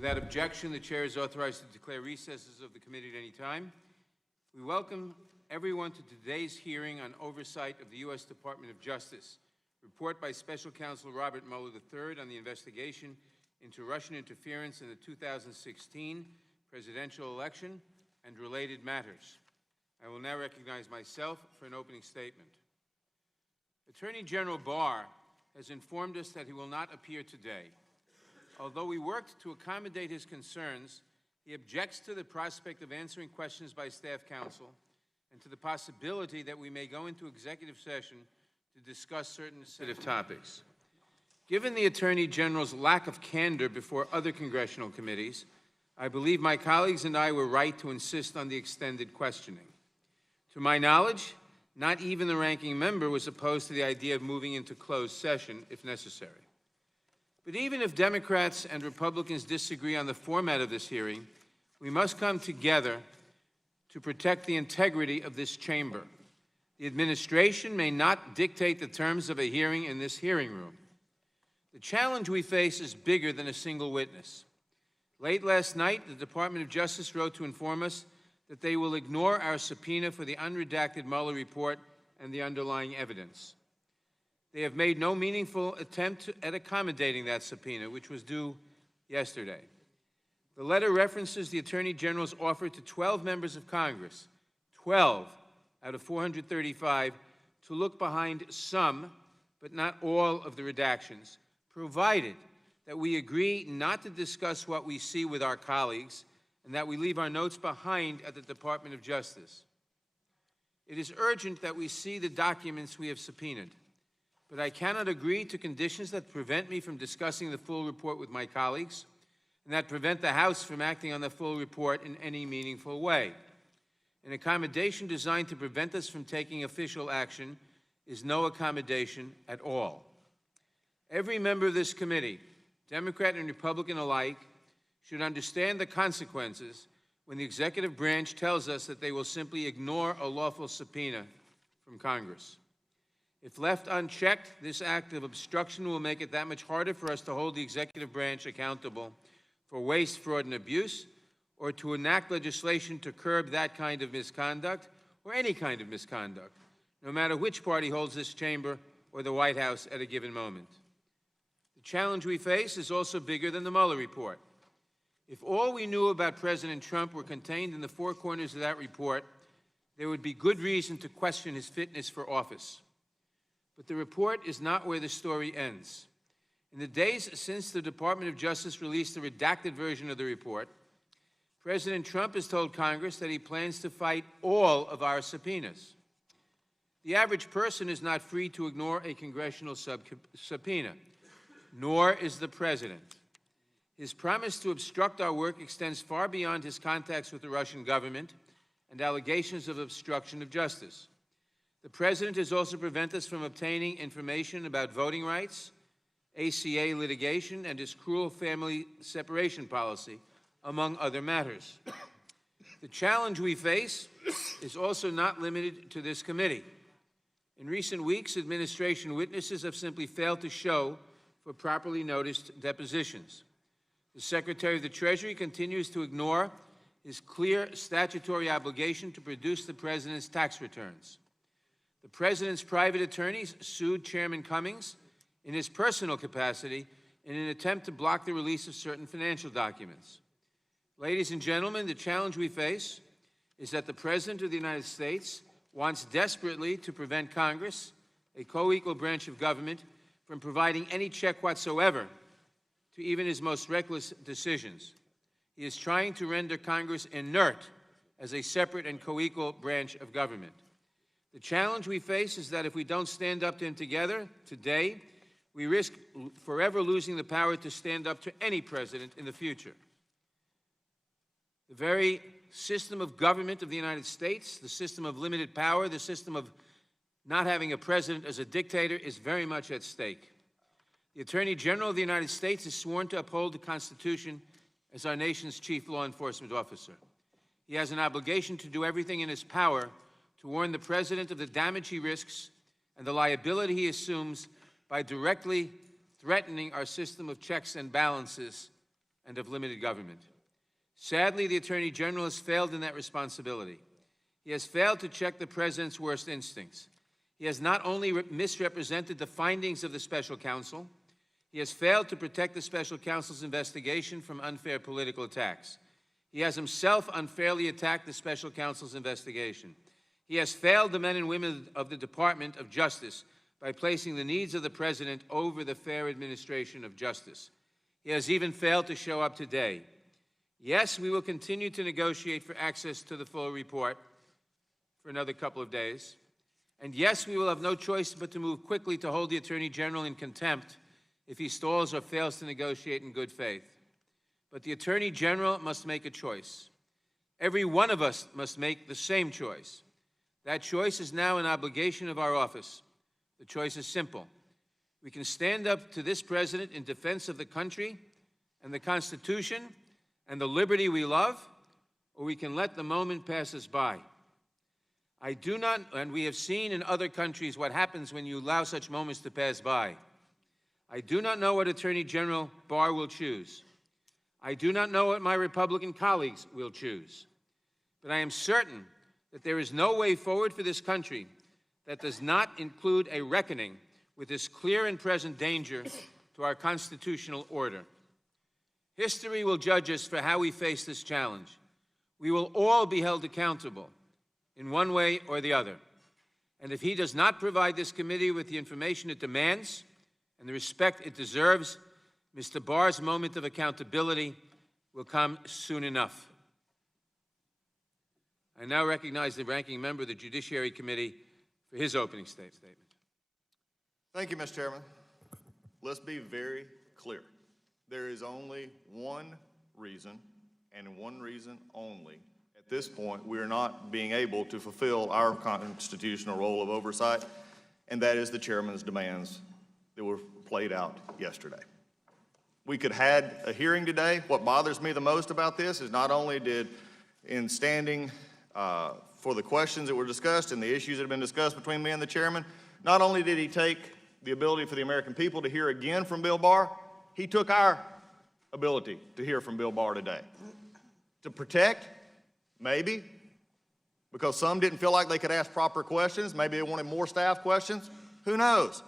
Without objection, the chair is authorized to declare recesses of the committee at any time. We welcome everyone to today's hearing on oversight of the U.S. Department of Justice. Report by Special Counsel Robert Mueller III on the investigation into Russian interference in the 2016 presidential election and related matters. I will now recognize myself for an opening statement. Attorney General Barr has informed us that he will not appear today. Although we worked to accommodate his concerns, he objects to the prospect of answering questions by staff counsel and to the possibility that we may go into executive session to discuss certain sensitive topics. Given the Attorney General's lack of candor before other congressional committees, I believe my colleagues and I were right to insist on the extended questioning. To my knowledge, not even the ranking member was opposed to the idea of moving into closed session if necessary. But even if Democrats and Republicans disagree on the format of this hearing, we must come together to protect the integrity of this chamber. The administration may not dictate the terms of a hearing in this hearing room. The challenge we face is bigger than a single witness. Late last night, the Department of Justice wrote to inform us that they will ignore our subpoena for the unredacted Mueller report and the underlying evidence. They have made no meaningful attempt at accommodating that subpoena, which was due yesterday. The letter references the Attorney General's offer to 12 members of Congress, 12 out of 435, to look behind some, but not all, of the redactions, provided that we agree not to discuss what we see with our colleagues and that we leave our notes behind at the Department of Justice. It is urgent that we see the documents we have subpoenaed, but I cannot agree to conditions that prevent me from discussing the full report with my colleagues and that prevent the House from acting on the full report in any meaningful way. An accommodation designed to prevent us from taking official action is no accommodation at all. Every member of this committee, Democrat and Republican alike, should understand the consequences when the executive branch tells us that they will simply ignore a lawful subpoena from Congress. If left unchecked, this act of obstruction will make it that much harder for us to hold the executive branch accountable for waste, fraud, and abuse, or to enact legislation to curb that kind of misconduct, or any kind of misconduct, no matter which party holds this chamber or the White House at a given moment. The challenge we face is also bigger than the Mueller report. If all we knew about President Trump were contained in the four corners of that report, there would be good reason to question his fitness for office. But the report is not where the story ends. In the days since the Department of Justice released the redacted version of the report, President Trump has told Congress that he plans to fight all of our subpoenas. The average person is not free to ignore a congressional subpoena, nor is the president. His promise to obstruct our work extends far beyond his contacts with the Russian government and allegations of obstruction of justice. The president has also prevented us from obtaining information about voting rights, ACA litigation, and his cruel family separation policy, among other matters. The challenge we face is also not limited to this committee. In recent weeks, administration witnesses have simply failed to show for properly noticed depositions. The Secretary of the Treasury continues to ignore his clear statutory obligation to produce the president's tax returns. The president's private attorneys sued Chairman Cummings in his personal capacity in an attempt to block the release of certain financial documents. Ladies and gentlemen, the challenge we face is that the President of the United States wants desperately to prevent Congress, a co-equal branch of government, from providing any check whatsoever to even his most reckless decisions. He is trying to render Congress inert as a separate and co-equal branch of government. The challenge we face is that if we don't stand up to him together today, we risk forever losing the power to stand up to any president in the future. The very system of government of the United States, the system of limited power, the system of not having a president as a dictator is very much at stake. The Attorney General of the United States is sworn to uphold the Constitution as our nation's chief law enforcement officer. He has an obligation to do everything in his power to warn the President of the damage he risks and the liability he assumes by directly threatening our system of checks and balances and of limited government. Sadly, the Attorney General has failed in that responsibility. He has failed to check the President's worst instincts. He has not only misrepresented the findings of the Special Counsel, he has failed to protect the Special Counsel's investigation from unfair political attacks. He has himself unfairly attacked the Special Counsel's investigation. He has failed the men and women of the Department of Justice by placing the needs of the President over the fair administration of justice. He has even failed to show up today. Yes, we will continue to negotiate for access to the full report for another couple of days. And yes, we will have no choice but to move quickly to hold the Attorney General in contempt if he stalls or fails to negotiate in good faith. But the Attorney General must make a choice. Every one of us must make the same choice. That choice is now an obligation of our office. The choice is simple. We can stand up to this President in defense of the country and the Constitution and the liberty we love, or we can let the moment pass us by. I do not, and we have seen in other countries what happens when you allow such moments to pass by. I do not know what Attorney General Barr will choose. I do not know what my Republican colleagues will choose. But I am certain that there is no way forward for this country that does not include a reckoning with this clear and present danger to our constitutional order. History will judge us for how we face this challenge. We will all be held accountable in one way or the other. And if he does not provide this committee with the information it demands and the respect it deserves, Mr. Barr's moment of accountability will come soon enough. I now recognize the ranking member of the Judiciary Committee for his opening statement. Thank you, Mr. Chairman. Let's be very clear. There is only one reason, and one reason only. At this point, we are not being able to fulfill our constitutional role of oversight, and that is the chairman's demands that were played out yesterday. We could have had a hearing today. What bothers me the most about this is not only did, in standing for the questions that were discussed and the issues that have been discussed between me and the chairman, not only did he take the ability for the American people to hear again from Bill Barr, he took our ability to hear from Bill Barr today. To protect, maybe, because some didn't feel like they could ask proper questions. Maybe they wanted more staff questions. Who knows?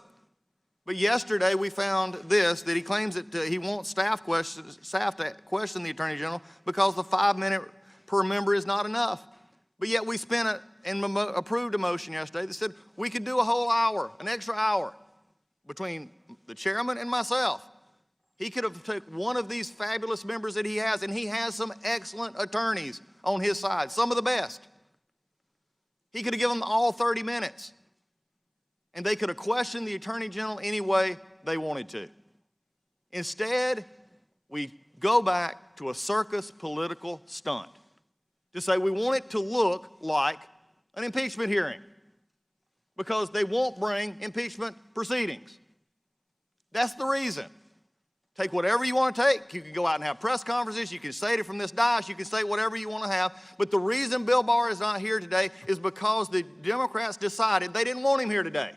But yesterday we found this, that he claims that he wants staff to question the Attorney General because the 5 minute per member is not enough. But yet we spent and approved a motion yesterday that said we could do a whole hour, an extra hour, between the chairman and myself. He could have took one of these fabulous members that he has, and he has some excellent attorneys on his side, some of the best. He could have given them all 30 minutes, and they could have questioned the Attorney General any way they wanted to. Instead, we go back to a circus political stunt to say we want it to look like an impeachment hearing because they won't bring impeachment proceedings. That's the reason. Take whatever you want to take. You can go out and have press conferences. You can say it from this dais. You can say whatever you want to have. But the reason Bill Barr is not here today is because the Democrats decided they didn't want him here today.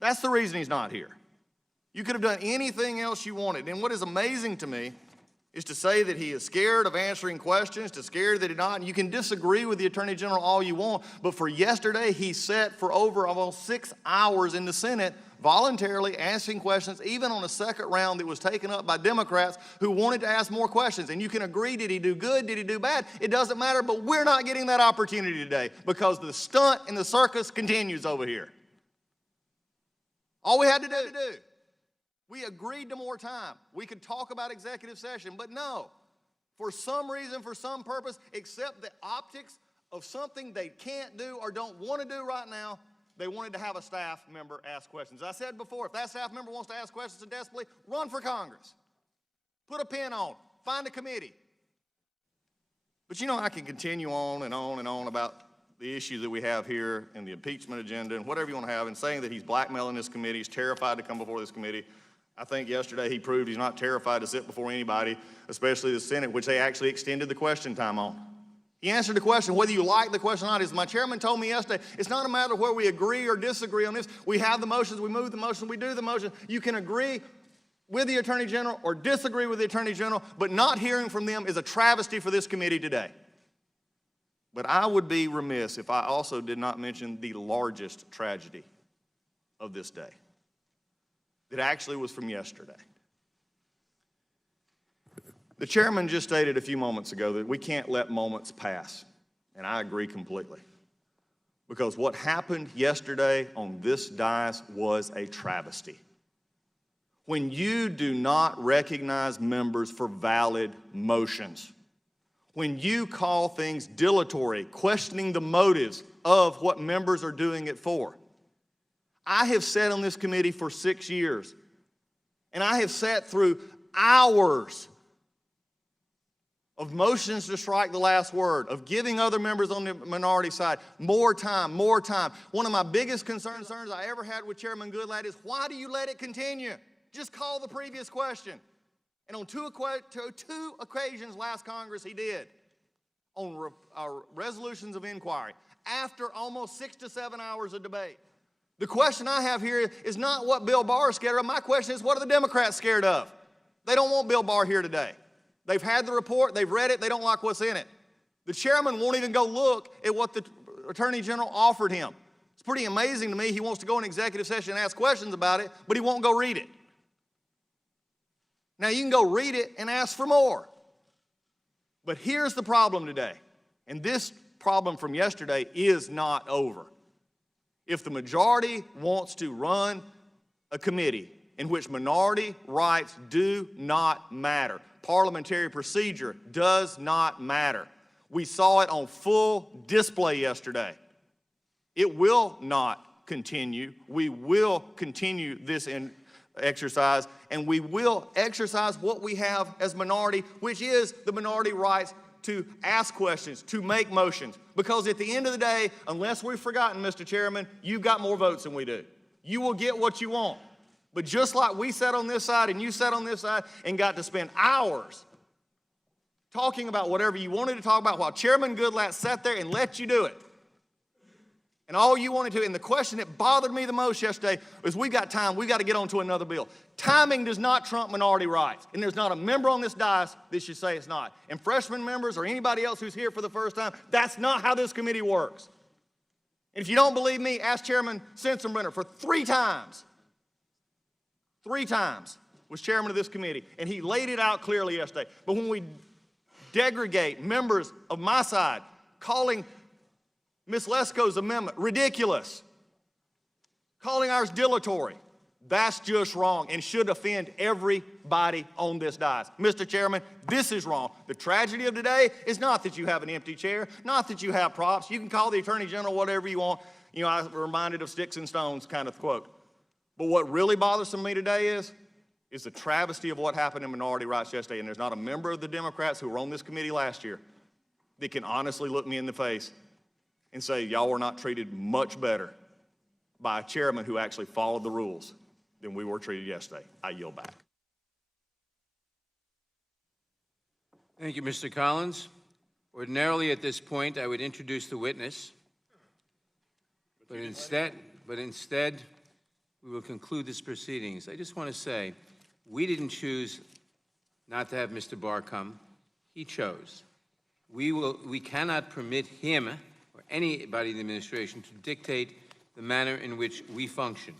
That's the reason he's not here. You could have done anything else you wanted. And what is amazing to me is to say that he is scared of answering questions, to scared that he's not. And you can disagree with the Attorney General all you want, but for yesterday, he sat for over almost 6 hours in the Senate voluntarily asking questions, even on a second round that was taken up by Democrats who wanted to ask more questions. And you can agree, did he do good, did he do bad? It doesn't matter, but we're not getting that opportunity today because the stunt and the circus continues over here. All we had to do, we agreed to more time. We could talk about executive session, but no. For some reason, for some purpose, except the optics of something they can't do or don't want to do right now, they wanted to have a staff member ask questions. As I said before, if that staff member wants to ask questions so desperately, run for Congress. Put a pin on, find a committee. But you know, I can continue on and on and on about the issues that we have here and the impeachment agenda and whatever you want to have, and saying that he's blackmailing this committee, he's terrified to come before this committee. I think yesterday he proved he's not terrified to sit before anybody, especially the Senate, which they actually extended the question time on. He answered the question, whether you like the question or not. As my chairman told me yesterday, it's not a matter of where we agree or disagree on this. We have the motions, we move the motion, we do the motion. You can agree with the Attorney General or disagree with the Attorney General, but not hearing from them is a travesty for this committee today. But I would be remiss if I also did not mention the largest tragedy of this day. That actually was from yesterday. The chairman just stated a few moments ago that we can't let moments pass, and I agree completely. Because what happened yesterday on this dais was a travesty. When you do not recognize members for valid motions, when you call things dilatory, questioning the motives of what members are doing it for. I have sat on this committee for 6 years, and I have sat through hours of motions to strike the last word, of giving other members on the minority side more time, more time. One of my biggest concerns I ever had with Chairman Goodlatte is, why do you let it continue? Just call the previous question. And on two occasions last Congress he did, on resolutions of inquiry, after almost 6 to 7 hours of debate. The question I have here is not what Bill Barr is scared of. My question is, what are the Democrats scared of? They don't want Bill Barr here today. They've had the report, they've read it, they don't like what's in it. The chairman won't even go look at what the Attorney General offered him. It's pretty amazing to me. He wants to go in executive session and ask questions about it, but he won't go read it. Now, you can go read it and ask for more. But here's the problem today, and this problem from yesterday is not over. If the majority wants to run a committee in which minority rights do not matter, parliamentary procedure does not matter. We saw it on full display yesterday. It will not continue. We will continue this exercise, and we will exercise what we have as minority, which is the minority rights to ask questions, to make motions. Because at the end of the day, unless we've forgotten, Mr. Chairman, you've got more votes than we do. You will get what you want. But just like we sat on this side and you sat on this side and got to spend hours talking about whatever you wanted to talk about while Chairman Goodlatte sat there and let you do it. And all you wanted to, and the question that bothered me the most yesterday was, we got time, we got to get on to another bill. Timing does not trump minority rights. And there's not a member on this dais that should say it's not. And freshman members or anybody else who's here for the first time, that's not how this committee works. And if you don't believe me, ask Chairman Sensenbrenner. For 3 times was chairman of this committee, and he laid it out clearly yesterday. But when we degrade members of my side, calling Ms. Lesko's amendment ridiculous, calling ours dilatory, that's just wrong and should offend everybody on this dais. Mr. Chairman, this is wrong. The tragedy of today is not that you have an empty chair, not that you have props. You can call the Attorney General whatever you want. You know, I'm reminded of sticks and stones kind of quote. But what really bothers me today is the travesty of what happened in minority rights yesterday. And there's not a member of the Democrats who were on this committee last year that can honestly look me in the face and say, y'all were not treated much better by a chairman who actually followed the rules than we were treated yesterday. I yield back. Thank you, Mr. Collins. Ordinarily at this point, I would introduce the witness, but instead, we will conclude this proceedings. I just want to say, we didn't choose not to have Mr. Barr come. He chose. We cannot permit him or anybody in the administration to dictate the manner in which we function.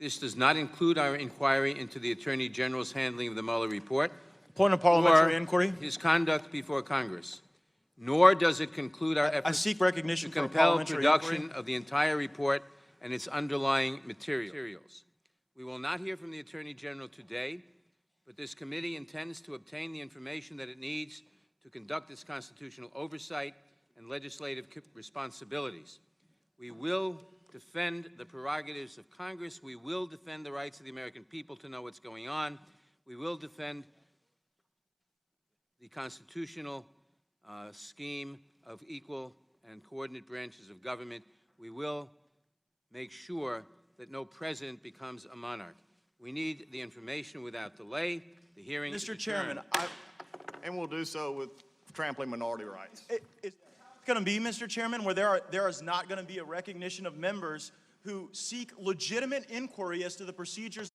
This does not include our inquiry into the Attorney General's handling of the Mueller report, point of parliamentary or inquiry. his conduct before Congress. Nor does it conclude our efforts I seek recognition to for a compel parliamentary production inquiry. of the entire report and its underlying materials. We will not hear from the Attorney General today, but this committee intends to obtain the information that it needs to conduct its constitutional oversight and legislative responsibilities. We will defend the prerogatives of Congress. We will defend the rights of the American people to know what's going on. We will defend the constitutional scheme of equal and coordinate branches of government. We will make sure that no president becomes a monarch. We need the information without delay. The hearing is Mr. Chairman, And we'll do so with trampling minority rights. it's going to be, Mr. Chairman, where there is not going to be a recognition of members who seek legitimate inquiry as to the procedures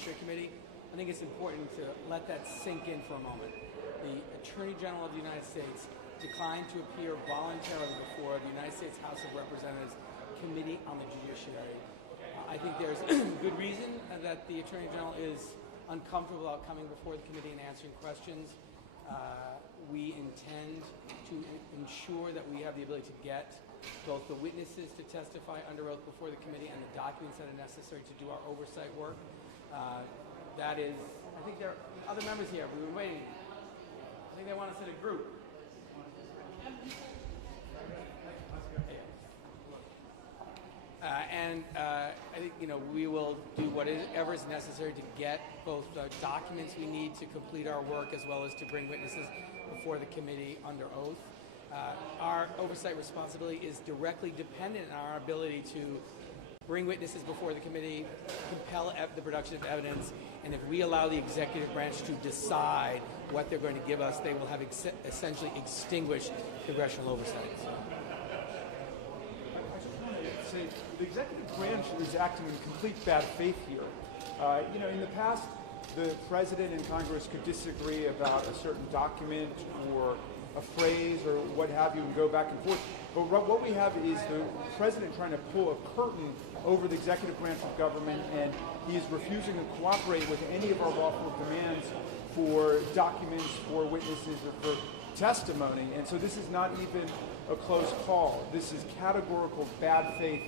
Judiciary Committee, I think it's important to let that sink in for a moment. The Attorney General of the United States declined to appear voluntarily before the United States House of Representatives Committee on the Judiciary. I think there's good reason that the Attorney General is uncomfortable about coming before the committee and answering questions. We intend to ensure that we have the ability to get both the witnesses to testify under oath before the committee and the documents that are necessary to do our oversight work. That is, I think there are other members here. We've been waiting. I think they want us in a group. I think, we will do whatever is necessary to get both the documents we need to complete our work as well as to bring witnesses before the committee under oath. Our oversight responsibility is directly dependent on our ability to bring witnesses before the committee, compel the production of evidence, and if we allow the executive branch to decide what they're going to give us, they will have essentially extinguished congressional oversight. Say the executive branch is acting in complete bad faith here. In the past, the president and Congress could disagree about a certain document or a phrase or what have you and go back and forth. But what we have is the president trying to pull a curtain over the executive branch of government, and he is refusing to cooperate with any of our lawful demands for documents, for witnesses, or for testimony. And so this is not even a close call. This is categorical bad faith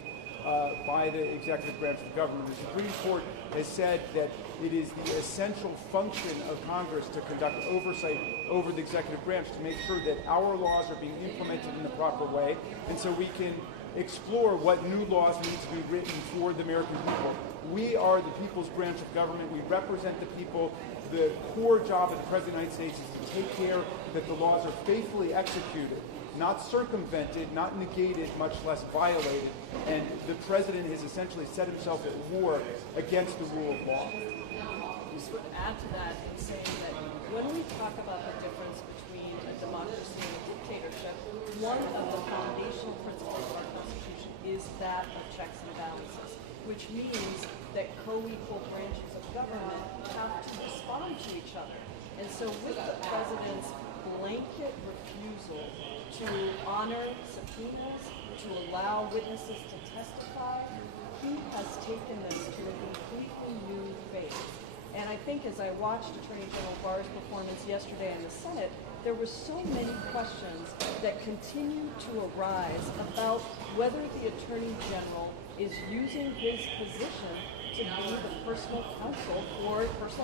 by the executive branch of government. The Supreme Court has said that it is the essential function of Congress to conduct oversight over the executive branch to make sure that our laws are being implemented in the proper way, and so we can explore what new laws need to be written for the American people. We are the people's branch of government. We represent the people. The core job of the President of the United States is to take care that the laws are faithfully executed, not circumvented, not negated, much less violated. And the President has essentially set himself at war against the rule of law. I just would add to that in saying that when we talk about the difference between a democracy and a dictatorship, one of the foundational principles of our Constitution is that of checks and balances, which means that co-equal branches of government have to respond to each other. And so with the President's blanket refusal to honor subpoenas, to allow witnesses to testify, he has taken this to a completely new phase. And I think as I watched Attorney General Barr's performance yesterday in the Senate, there were so many questions that continue to arise about whether the Attorney General is using his position to be the personal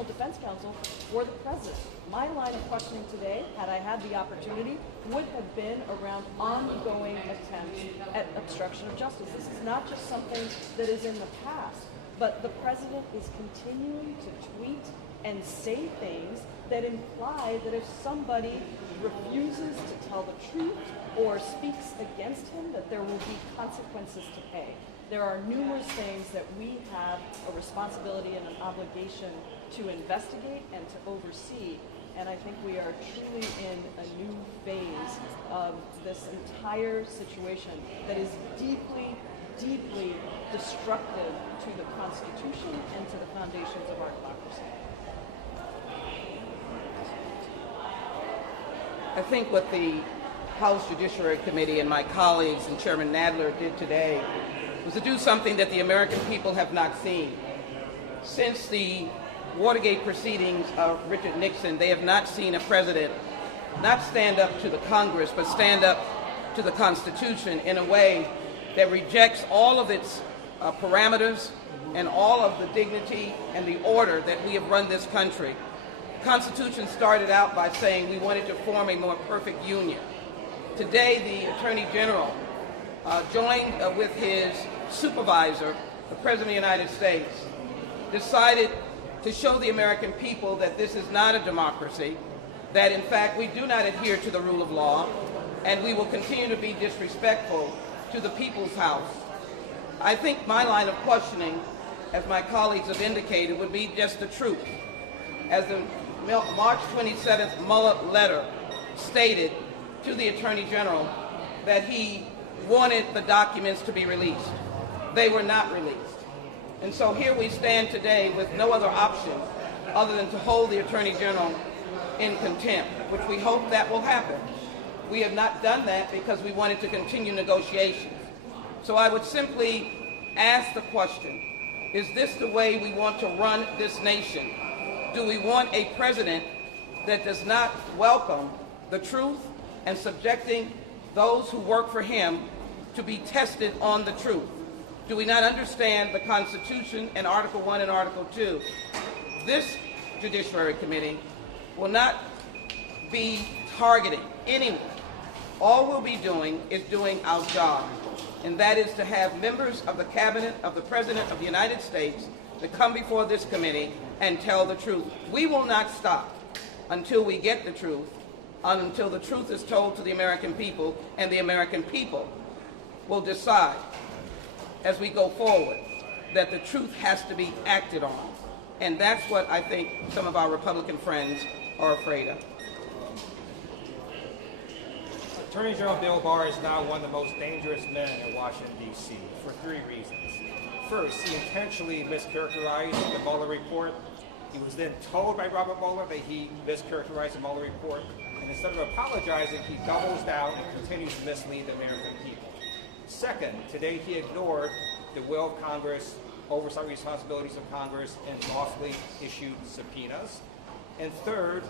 defense counsel for the President. My line of questioning today, had I had the opportunity, would have been around ongoing attempts at obstruction of justice. This is not just something that is in the past, but the President is continuing to tweet and say things that imply that if somebody refuses to tell the truth or speaks against him, that there will be consequences to pay. There are numerous things that we have a responsibility and an obligation to investigate and to oversee. And I think we are truly in a new phase of this entire situation that is deeply, deeply destructive to the Constitution and to the foundations of our democracy. I think what the House Judiciary Committee and my colleagues and Chairman Nadler did today was to do something that the American people have not seen. Since the Watergate proceedings of Richard Nixon, they have not seen a president not stand up to the Congress, but stand up to the Constitution in a way that rejects all of its parameters and all of the dignity and the order that we have run this country. The Constitution started out by saying we wanted to form a more perfect union. Today, the Attorney General joined with his supervisor, the President of the United States, decided to show the American people that this is not a democracy, that in fact we do not adhere to the rule of law, and we will continue to be disrespectful to the people's house. I think my line of questioning, as my colleagues have indicated, would be just the truth. As the March 27th Mueller letter stated to the Attorney General that he wanted the documents to be released. They were not released. And so here we stand today with no other option other than to hold the Attorney General in contempt, which we hope that will happen. We have not done that because we wanted to continue negotiations. So I would simply ask the question, is this the way we want to run this nation? Do we want a president that does not welcome the truth and subjecting those who work for him to be tested on the truth? Do we not understand the Constitution and Article 1 and Article 2? This Judiciary Committee will not be targeting anyone. All we'll be doing is doing our job, and that is to have members of the Cabinet of the President of the United States to come before this committee and tell the truth. We will not stop until we get the truth, until the truth is told to the American people, and the American people will decide as we go forward that the truth has to be acted on. And that's what I think some of our Republican friends are afraid of. Attorney General Bill Barr is now one of the most dangerous men in Washington, D.C. for 3 reasons. First, he intentionally mischaracterized the Mueller report. He was then told by Robert Mueller that he mischaracterized the Mueller report. And instead of apologizing, he doubles down and continues to mislead the American people. Second, today he ignored the will of Congress, oversight responsibilities of Congress, and lawfully issued subpoenas. And third,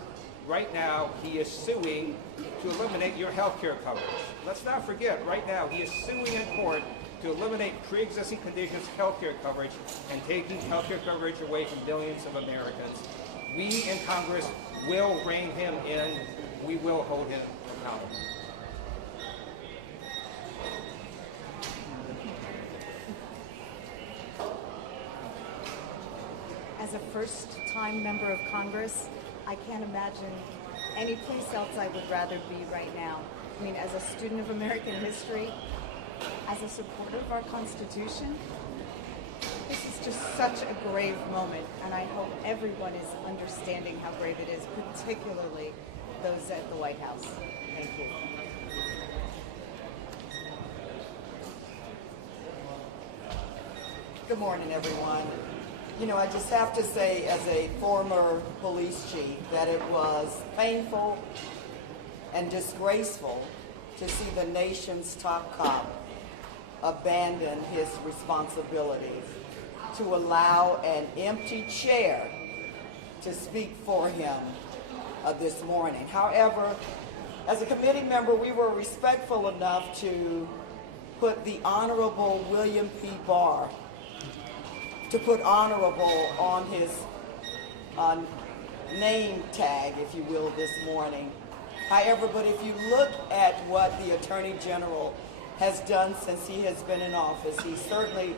right now he is suing to eliminate your health care coverage. Let's not forget, right now he is suing in court to eliminate pre-existing conditions health care coverage and taking health care coverage away from millions of Americans. We in Congress will rein him in. We will hold him accountable. As a first-time member of Congress, I can't imagine any place else I would rather be right now. I mean, as a student of American history, as a supporter of our Constitution, this is just such a grave moment, and I hope everyone is understanding how grave it is, particularly those at the White House. Thank you. Good morning, everyone. You know, I just have to say, as a former police chief, that it was painful and disgraceful to see the nation's top cop abandon his responsibilities to allow an empty chair to speak for him this morning. However, as a committee member, we were respectful enough to put the Honorable William P. Barr, to put honorable on his name tag, if you will, this morning. However, but if you look at what the Attorney General has done since he has been in office, he certainly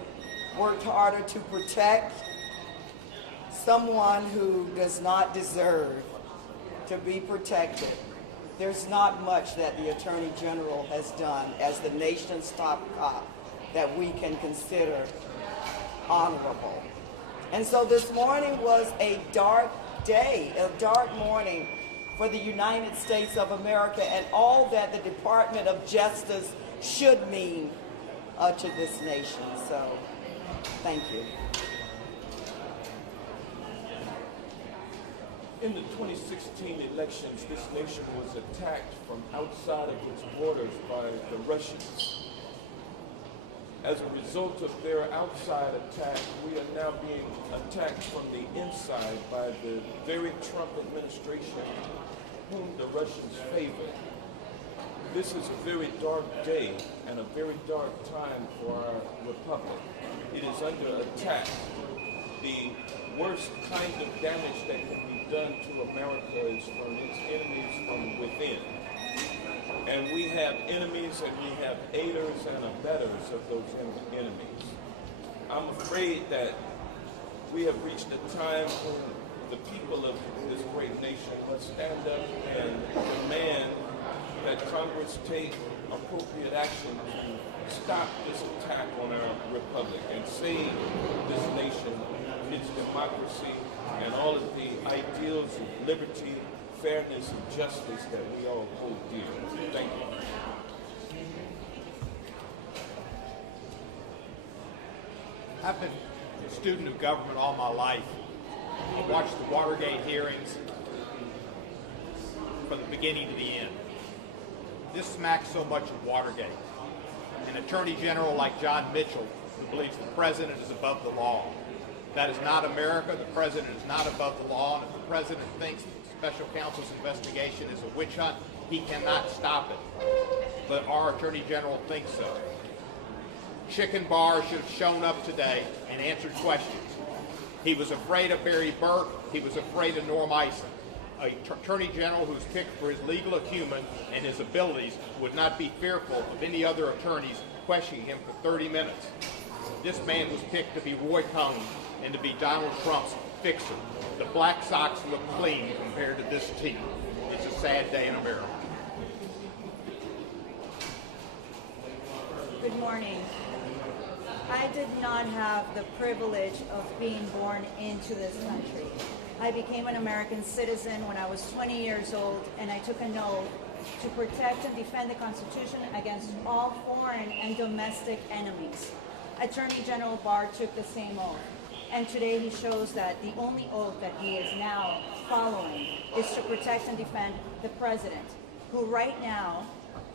worked harder to protect someone who does not deserve to be protected. There's not much that the Attorney General has done as the nation's top cop that we can consider honorable. And so this morning was a dark day, a dark morning for the United States of America and all that the Department of Justice should mean to this nation. So, thank you. In the 2016 elections, this nation was attacked from outside of its borders by the Russians. As a result of their outside attack, we are now being attacked from the inside by the very Trump administration whom the Russians favor. This is a very dark day and a very dark time for our republic. It is under attack. The worst kind of damage that can be done to America is from its enemies from within. And we have enemies and we have aiders and abettors of those enemies. I'm afraid that we have reached a time when the people of this great nation must stand up and demand that Congress take appropriate action to stop this attack on our republic and save this nation, its democracy, and all of the ideals of liberty, fairness, and justice that we all hold dear. Thank you. student of government all my life. I watched the Watergate hearings from the beginning to the end. This smacks so much of Watergate. An Attorney General like John Mitchell who believes the president is above the law. That is not America. The president is not above the law. And if the president thinks that the special counsel's investigation is a witch hunt, he cannot stop it. But our Attorney General thinks so. Chicken Barr should have shown up today and answered questions. He was afraid of Barry Burke. He was afraid of Norm Eisen. An Attorney General who's picked for his legal acumen and his abilities would not be fearful of any other attorneys questioning him for 30 minutes. This man was picked to be Roy Cohn and to be Donald Trump's fixer. The Black Sox look clean compared to this team. It's a sad day in America. Good morning. I did not have the privilege of being born into this country. I became an American citizen when I was 20 years old, and I took an oath to protect and defend the Constitution against all foreign and domestic enemies. Attorney General Barr took the same oath, and today he shows that the only oath that he is now following is to protect and defend the president, who right now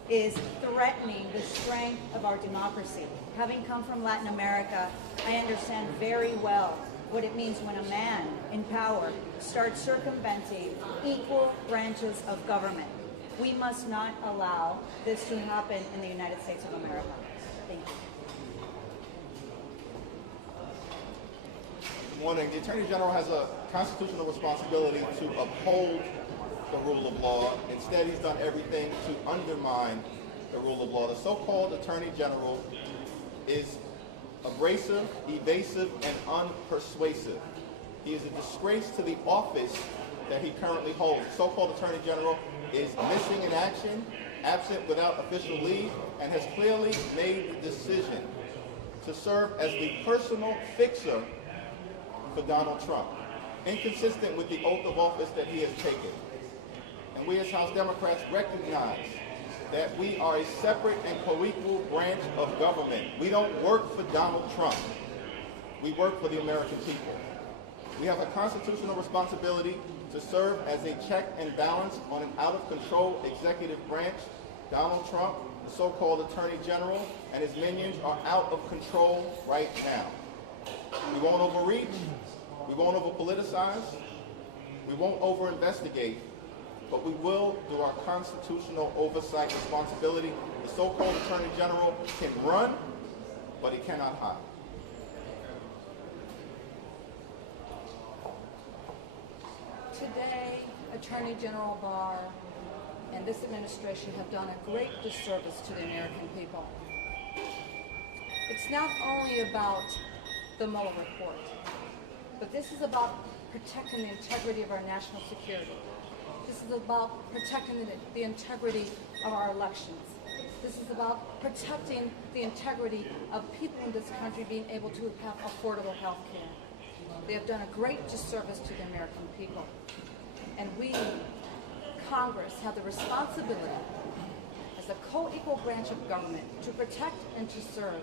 is threatening the strength of our democracy. Having come from Latin America, I understand very well what it means when a man in power starts circumventing equal branches of government. We must not allow this to happen in the United States of America. Thank you. Good morning. The Attorney General has a constitutional responsibility to uphold the rule of law. Instead, he's done everything to undermine the rule of law. The so-called Attorney General is abrasive, evasive, and unpersuasive. He is a disgrace to the office that he currently holds. The so-called Attorney General is missing in action, absent without official leave, and has clearly made the decision to serve as the personal fixer for Donald Trump, inconsistent with the oath of office that he has taken. And we as House Democrats recognize that we are a separate and co-equal branch of government. We don't work for Donald Trump. We work for the American people. We have a constitutional responsibility to serve as a check and balance on an out-of-control executive branch. Donald Trump, the so-called Attorney General, and his minions are out of control right now. We won't overreach. We won't over-politicize. We won't over-investigate. But we will do our constitutional oversight responsibility. The so-called Attorney General can run, but he cannot hide. Today, Attorney General Barr and this administration have done a great disservice to the American people. It's not only about the Mueller report, but this is about protecting the integrity of our national security. This is about protecting the integrity of our elections. This is about protecting the integrity of people in this country being able to have affordable health care. They have done a great disservice to the American people. And we, Congress, have the responsibility as a co-equal branch of government to protect and to serve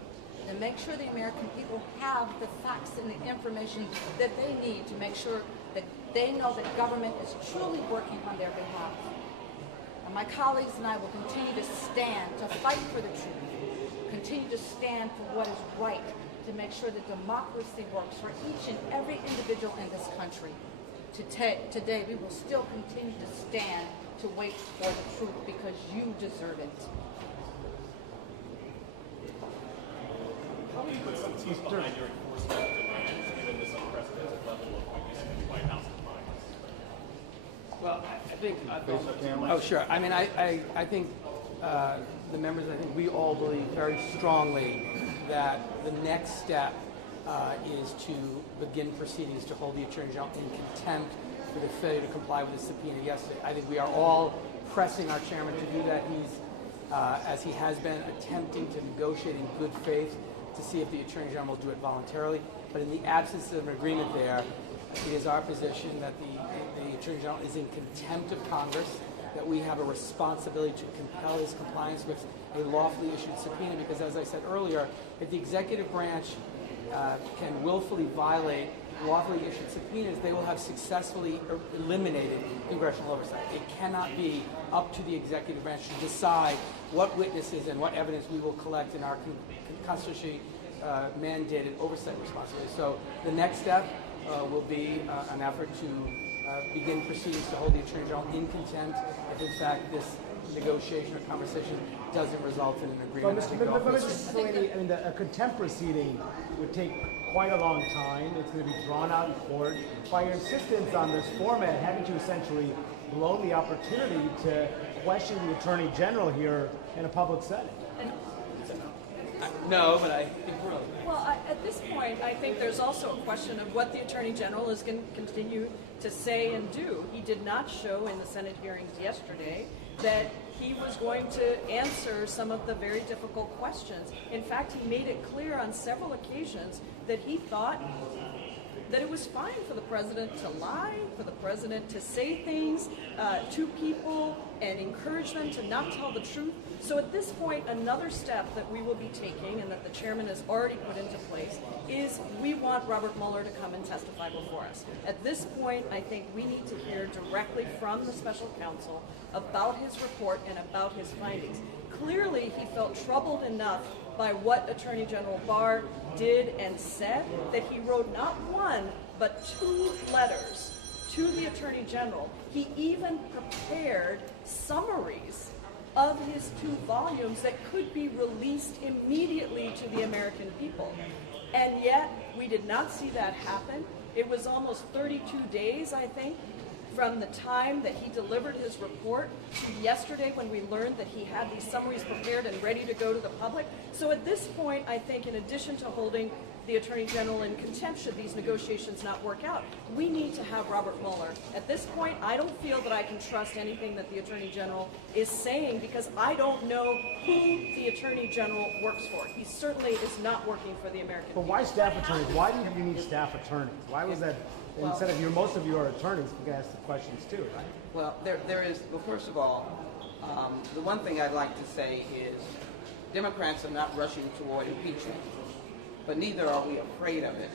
and make sure the American people have the facts and the information that they need to make sure that they know that government is truly working on their behalf. And my colleagues and I will continue to stand, to fight for the truth, continue to stand for what is right, to make sure that democracy works for each and every individual in this country. Today, we will still continue to stand to wait for the truth because you deserve it. How will you put some teeth behind your enforcement of demands given this unprecedented level of abuse in the White House compliance? Well, I think. Oh, sure. I mean, I think the members, I think we all believe very strongly that the next step is to begin proceedings to hold the Attorney General in contempt for the failure to comply with the subpoena yesterday. I think we are all pressing our chairman to do that. He's, as he has been, attempting to negotiate in good faith to see if the Attorney General will do it voluntarily. But in the absence of an agreement there, it is our position that the Attorney General is in contempt of Congress, that we have a responsibility to compel his compliance with a lawfully issued subpoena, because as I said earlier, if the executive branch can willfully violate lawfully issued subpoenas, they will have successfully eliminated congressional oversight. It cannot be up to the executive branch to decide what witnesses and what evidence we will collect in our constitutionally mandated oversight responsibility. So the next step will be an effort to begin proceedings to hold the Attorney General in contempt if, in fact, this negotiation or conversation doesn't result in an agreement. But Mr. Slaney, I mean, a contempt proceeding would take quite a long time. It's going to be drawn out in court. By your insistence on this format, haven't you essentially blown the opportunity to question the Attorney General here in a public setting? No, but I think we're okay. Well, at this point, I think there's also a question of what the Attorney General is going to continue to say and do. He did not show in the Senate hearings yesterday that he was going to answer some of the very difficult questions. In fact, he made it clear on several occasions that he thought that it was fine for the president to lie, for the president to say things to people and encourage them to not tell the truth. So at this point, another step that we will be taking and that the chairman has already put into place is we want Robert Mueller to come and testify before us. At this point, I think we need to hear directly from the special counsel about his report and about his findings. Clearly, he felt troubled enough by what Attorney General Barr did and said that he wrote not one, but 2 letters to the Attorney General. He even prepared summaries of his 2 volumes that could be released immediately to the American people. And yet, we did not see that happen. It was almost 32 days, I think, from the time that he delivered his report to yesterday when we learned that he had these summaries prepared and ready to go to the public. So at this point, I think in addition to holding the Attorney General in contempt should these negotiations not work out, we need to have Robert Mueller. At this point, I don't feel that I can trust anything that the Attorney General is saying because I don't know who the Attorney General works for. He certainly is not working for the American people. But why staff attorneys? Why do you need staff attorneys? Why was that, instead of most of you are attorneys, you can ask the questions too, right? Well, well, first of all, the one thing I'd like to say is Democrats are not rushing toward impeachment, but neither are we afraid of it.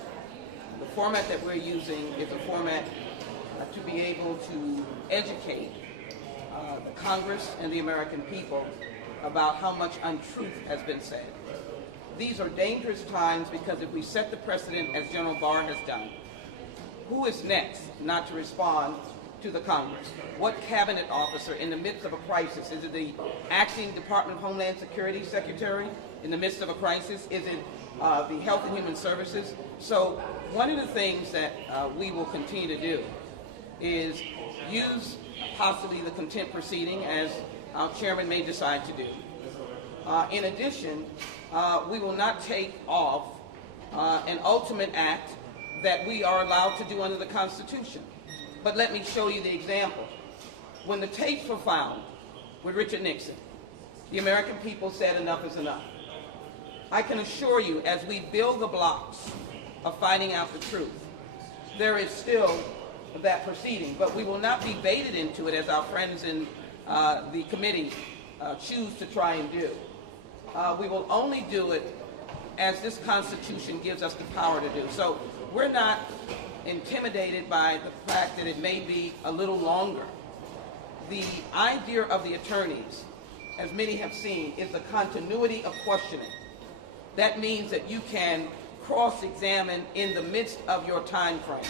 The format that we're using is a format to be able to educate the Congress and the American people about how much untruth has been said. These are dangerous times because if we set the precedent as General Barr has done, who is next not to respond to the Congress? What cabinet officer in the midst of a crisis? Is it the acting Department of Homeland Security Secretary in the midst of a crisis? Is it the Health and Human Services? So one of the things that we will continue to do is use possibly the contempt proceeding as our chairman may decide to do. In addition, we will not take off an ultimate act that we are allowed to do under the Constitution. But let me show you the example. When the tapes were found with Richard Nixon, the American people said enough is enough. I can assure you, as we build the blocks of finding out the truth, there is still that proceeding, but we will not be baited into it as our friends in the committee choose to try and do. We will only do it as this Constitution gives us the power to do. So we're not intimidated by the fact that it may be a little longer. The idea of the attorneys, as many have seen, is the continuity of questioning. That means that you can cross-examine in the midst of your time frame.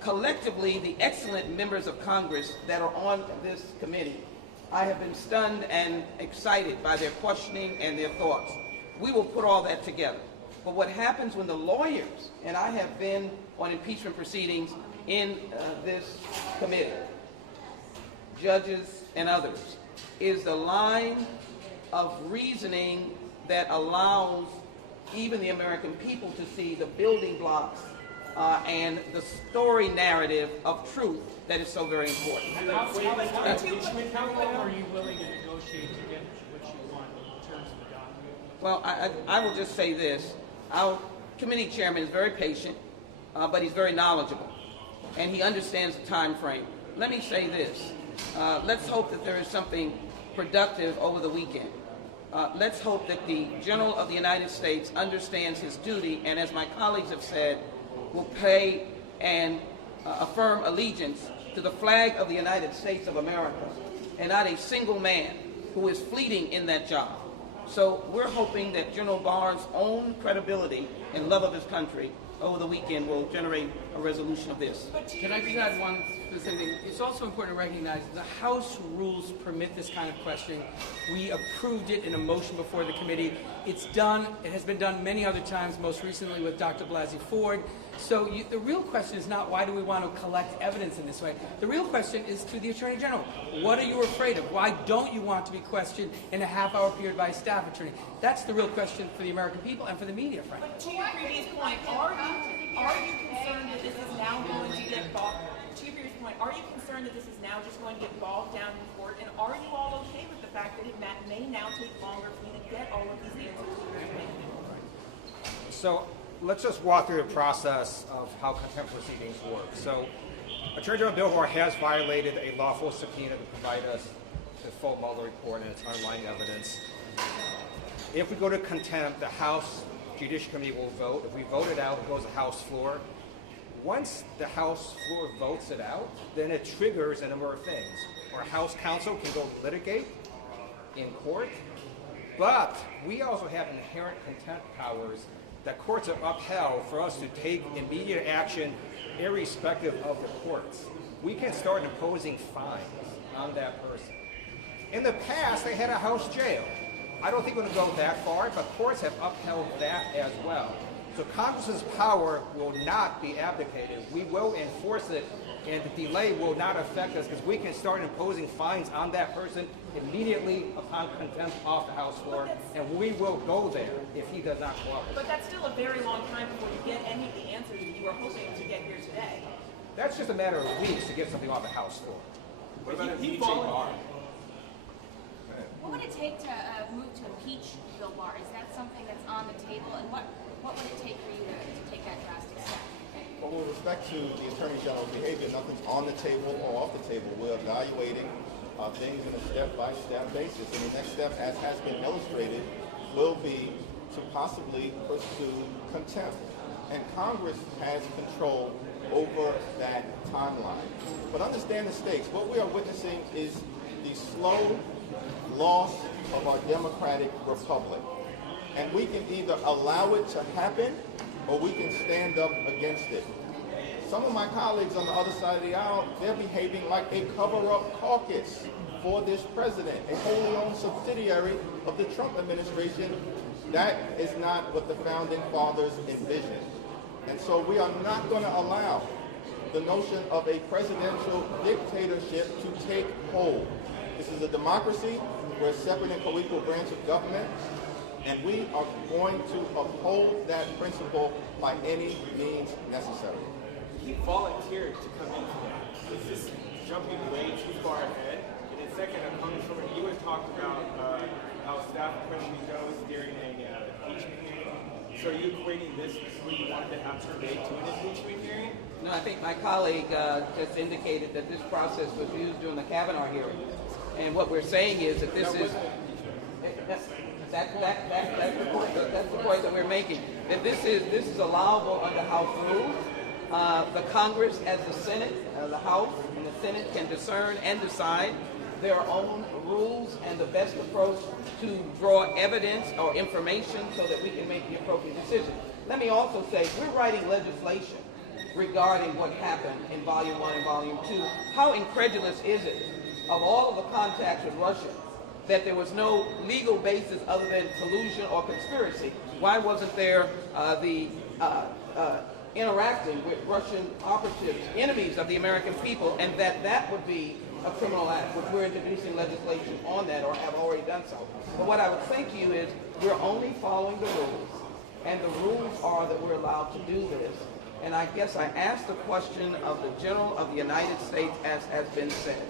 Collectively, the excellent members of Congress that are on this committee, I have been stunned and excited by their questioning and their thoughts. We will put all that together. But what happens when the lawyers, and I have been on impeachment proceedings in this committee, judges and others, is the line of reasoning that allows even the American people to see the building blocks and the story narrative of truth that is so very important. How long are you willing to negotiate to get what you want in terms of the document? Well, I will just say this. Our committee chairman is very patient, but he's very knowledgeable, and he understands the time frame. Let me say this. Let's hope that there is something productive over the weekend. let's hope that the General of the United States understands his duty and, as my colleagues have said, will pay and affirm allegiance to the flag of the United States of America and not a single man who is fleeting in that job. So we're hoping that General Barr's own credibility and love of his country over the weekend will generate a resolution of this. Can I just add one specific thing? It's also important to recognize the House rules permit this kind of questioning. We approved it in a motion before the committee. It's done. It has been done many other times, most recently with Dr. Blasey Ford. So the real question is not why do we want to collect evidence in this way. The real question is to the Attorney General. What are you afraid of? Why don't you want to be questioned in a half-hour period by a staff attorney? That's the real question for the American people and for the media, frankly. But to your previous point, are you concerned that this is now going to get bogged? To your previous point, are you concerned that this is now just going to get bogged down in court? And are you all okay with the fact that it may now take longer for you to get all of these answers to your question? So let's just walk through the process of how contempt proceedings work. So Attorney General Bill Barr has violated a lawful subpoena to provide us the full Mueller report and its underlying evidence. If we go to contempt, the House Judiciary Committee will vote. If we vote it out, it goes to the House floor. Once the House floor votes it out, then it triggers a number of things. Our House counsel can go litigate in court, but we also have inherent contempt powers that courts have upheld for us to take immediate action irrespective of the courts. We can start imposing fines on that person. In the past, they had a house jail. I don't think we're going to go that far, but courts have upheld that as well. So Congress's power will not be abdicated. We will enforce it, and the delay will not affect us because we can start imposing fines on that person immediately upon contempt off the House floor, and we will go there if he does not cooperate. But that's still a very long time before you get any of the answers that you were hoping to get here today. That's just a matter of weeks to get something off the House floor. What about impeaching Barr? What would it take to move to impeach Bill Barr? Is that something that's on the table? And what would it take for you to take that drastic step? Well, with respect to the Attorney General's behavior, nothing's on the table or off the table. We're evaluating things in a step-by-step basis. And the next step, as has been illustrated, will be to possibly pursue contempt. And Congress has control over that timeline. But understand the stakes. What we are witnessing is the slow loss of our democratic republic. And we can either allow it to happen or we can stand up against it. Some of my colleagues on the other side of the aisle, they're behaving like a cover-up caucus for this president, a wholly owned subsidiary of the Trump administration. That is not what the founding fathers envisioned. And so we are not going to allow the notion of a presidential dictatorship to take hold. This is a democracy. We're a separate and co-equal branch of government. And we are going to uphold that principle by any means necessary. He volunteered to come in today. Is this jumping way too far ahead? And then second, Congresswoman, you had talked about how staff apparently goes during an impeachment hearing. So are you equating this to what you wanted to have today to an impeachment hearing? No, I think my colleague just indicated that this process was used during the Kavanaugh hearing. And what we're saying is that this is... That's the point that we're making. That this is allowable under House rules. The Congress, as the Senate, the House and the Senate can discern and decide their own rules and the best approach to draw evidence or information so that we can make the appropriate decision. Let me also say, we're writing legislation regarding what happened in Volume 1 and Volume 2. How incredulous is it of all of the contacts with Russia that there was no legal basis other than collusion or conspiracy? Why wasn't there interacting with Russian operatives, enemies of the American people, and that would be a criminal act, which we're introducing legislation on that or have already done so. But what I would say to you is we're only following the rules, and the rules are that we're allowed to do this. And I guess I asked the question of the General of the United States, as has been said,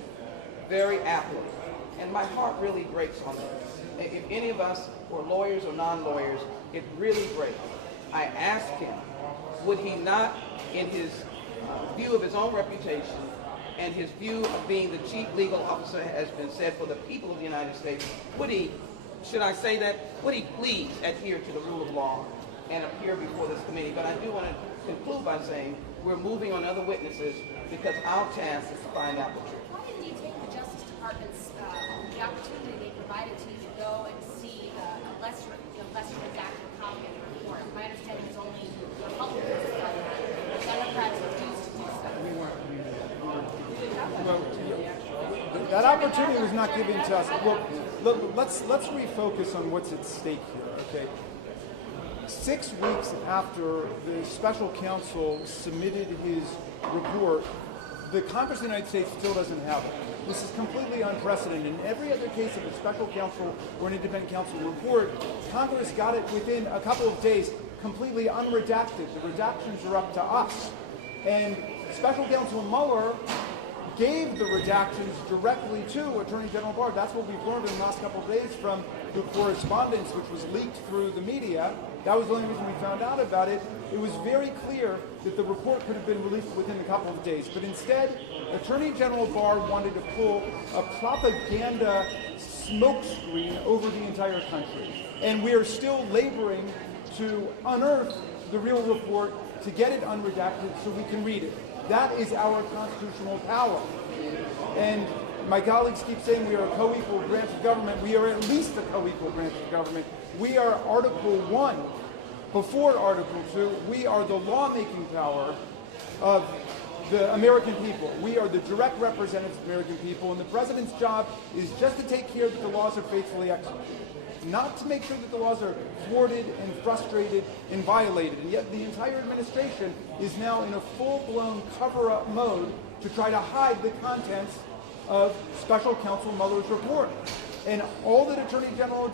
very aptly. And my heart really breaks on this. If any of us were lawyers or non-lawyers, it really breaks. I asked him, would he not, in his view of his own reputation and his view of being the chief legal officer, has been said, for the people of the United States, would he should I say that? Would he please adhere to the rule of law and appear before this committee? But I do want to conclude by saying we're moving on other witnesses because our task is to find out the truth. Why didn't you take the Justice Department's the opportunity they provided to you to go and see a less redacted copy of the report? My understanding is only Republicans have done that. Democrats refused to do so. That opportunity was not given to us. Look, let's refocus on what's at stake here, okay? 6 weeks after the special counsel submitted his report, the Congress of the United States still doesn't have it. This is completely unprecedented. In every other case of a special counsel or an independent counsel report, Congress got it within a couple of days, completely unredacted. The redactions are up to us. And Special Counsel Mueller gave the redactions directly to Attorney General Barr. That's what we've learned in the last couple of days from the correspondence which was leaked through the media. That was the only reason we found out about it. It was very clear that the report could have been released within a couple of days. But instead, Attorney General Barr wanted to pull a propaganda smokescreen over the entire country. And we are still laboring to unearth the real report, to get it unredacted so we can read it. That is our constitutional power. And my colleagues keep saying we are a co-equal branch of government. We are at least a co-equal branch of government. We are Article 1. Before Article 2, we are the lawmaking power of the American people. We are the direct representatives of the American people, and the president's job is just to take care that the laws are faithfully executed, not to make sure that the laws are thwarted and frustrated and violated. And yet the entire administration is now in a full-blown cover-up mode to try to hide the contents of Special Counsel Mueller's report. And all that Attorney General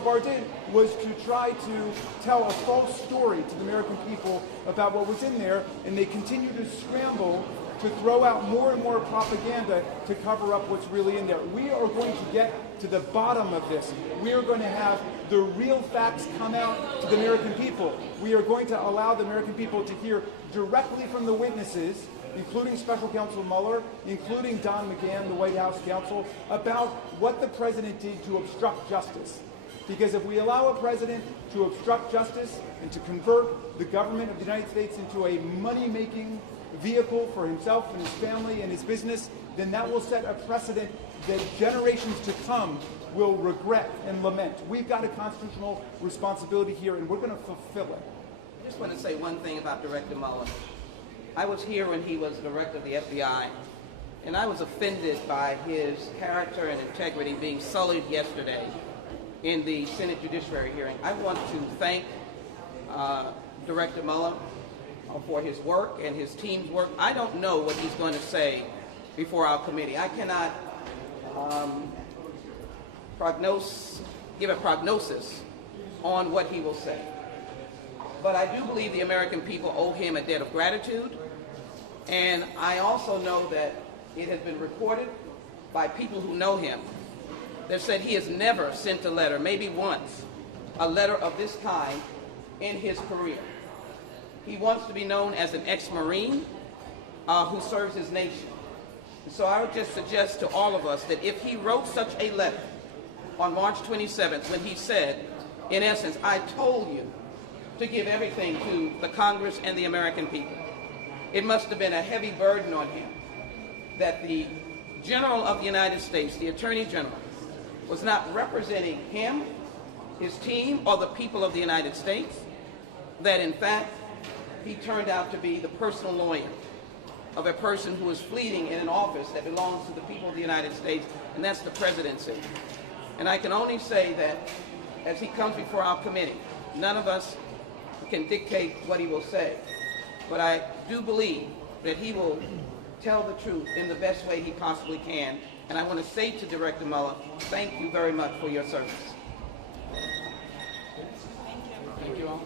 Barr did was to try to tell a false story to the American people about what was in there, and they continue to scramble to throw out more and more propaganda to cover up what's really in there. We are going to get to the bottom of this. We are going to have the real facts come out to the American people. We are going to allow the American people to hear directly from the witnesses, including Special Counsel Mueller, including Don McGahn, the White House counsel, about what the president did to obstruct justice. Because if we allow a president to obstruct justice and to convert the government of the United States into a money-making vehicle for himself and his family and his business, then that will set a precedent that generations to come will regret and lament. We've got a constitutional responsibility here, and we're going to fulfill it. I just want to say one thing about Director Mueller. I was here when he was director of the FBI, and I was offended by his character and integrity being sullied yesterday in the Senate Judiciary hearing. I want to thank Director Mueller for his work and his team's work. I don't know what he's going to say before our committee. I cannot give a prognosis on what he will say. But I do believe the American people owe him a debt of gratitude. And I also know that it has been reported by people who know him that said he has never sent a letter, maybe once, a letter of this kind in his career. He wants to be known as an ex-Marine who serves his nation. And so I would just suggest to all of us that if he wrote such a letter on March 27th when he said, in essence, I told you to give everything to the Congress and the American people, it must have been a heavy burden on him that the General of the United States, the Attorney General, was not representing him, his team, or the people of the United States, that in fact he turned out to be the personal lawyer of a person who is fleeing in an office that belongs to the people of the United States, and that's the presidency. And I can only say that as he comes before our committee, none of us can dictate what he will say. But I do believe that he will tell the truth in the best way he possibly can. And I want to say to Director Mueller, thank you very much for your service. Thank you all.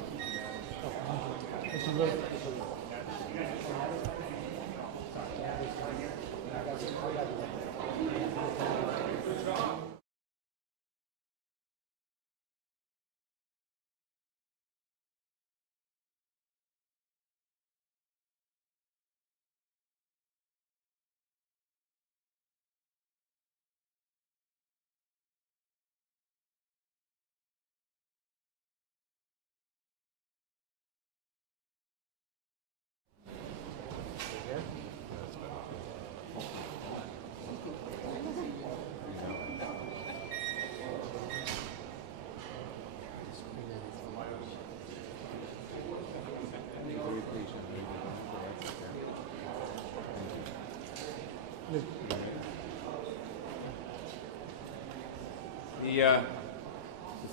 The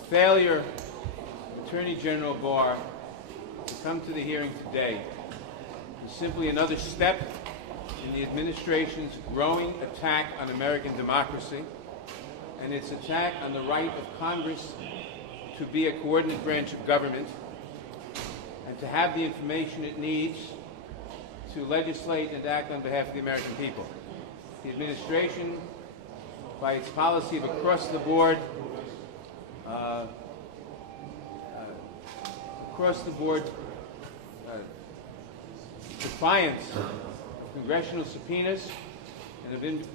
failure of Attorney General Barr to come to the hearing today is simply another step in the administration's growing attack on American democracy and its attack on the right of Congress to be a coordinate branch of government and to have the information it needs to legislate and act on behalf of the American people. The administration, by its policy of across-the-board defiance of congressional subpoenas and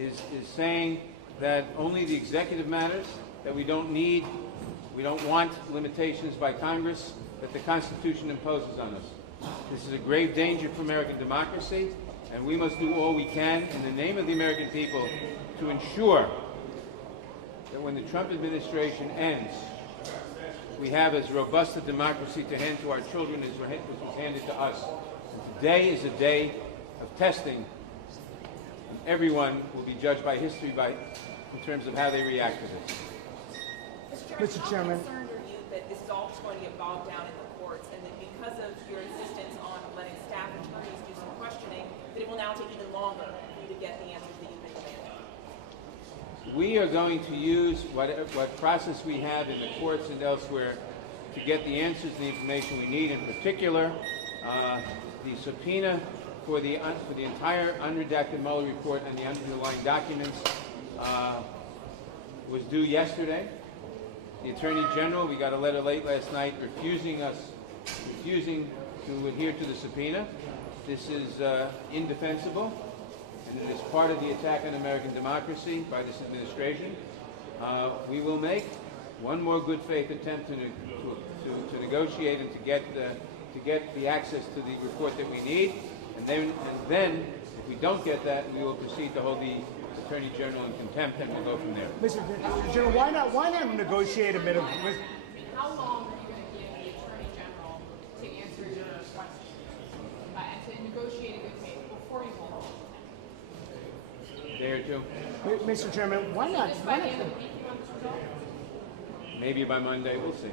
is saying that only the executive matters, that we don't want limitations by Congress that the Constitution imposes on us. This is a grave danger for American democracy, and we must do all we can in the name of the American people to ensure that when the Trump administration ends, we have as robust a democracy to hand to our children as was handed to us. And today is a day of testing, and everyone will be judged by history in terms of how they react to this. Mr. Chairman, how concerned are you that this is all just going to get bogged down in the courts, and that because of your insistence on letting staff attorneys do some questioning, that it will now take even longer for you to get the answers that you've been demanding? We are going to use what process we have in the courts and elsewhere to get the answers and the information we need. In particular, the subpoena for the entire unredacted Mueller report and the underlying documents was due yesterday. The Attorney General, we got a letter late last night refusing to adhere to the subpoena. This is indefensible, and it is part of the attack on American democracy by this administration. We will make one more good faith attempt to negotiate and to get the access to the report that we need, and then if we don't get that, we will proceed to hold the Attorney General in contempt, and we'll go from there. Mr. General, why not negotiate a bit of... How long are you going to give the Attorney General to answer your questions and to negotiate a good faith before you hold it? A day or two. Mr. Chairman, why not... Maybe by Monday, we'll see.